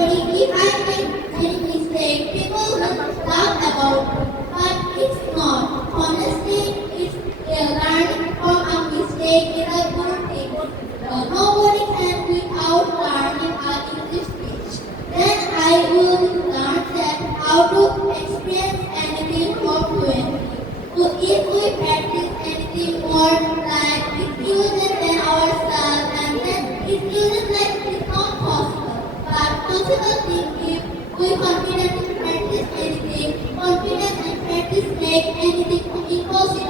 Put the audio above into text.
Usually, if I make any mistake, people will laugh about it. But it's not. Honestly, it's learning from a mistake is a good thing. Nobody can without learning an English speech. Then I will learn that how to experience anything more fluently. So if we practice anything more like excuses than ourselves and then excuses like it's not possible. But possible thing if we confidently practice anything, confidence and practice make anything impossible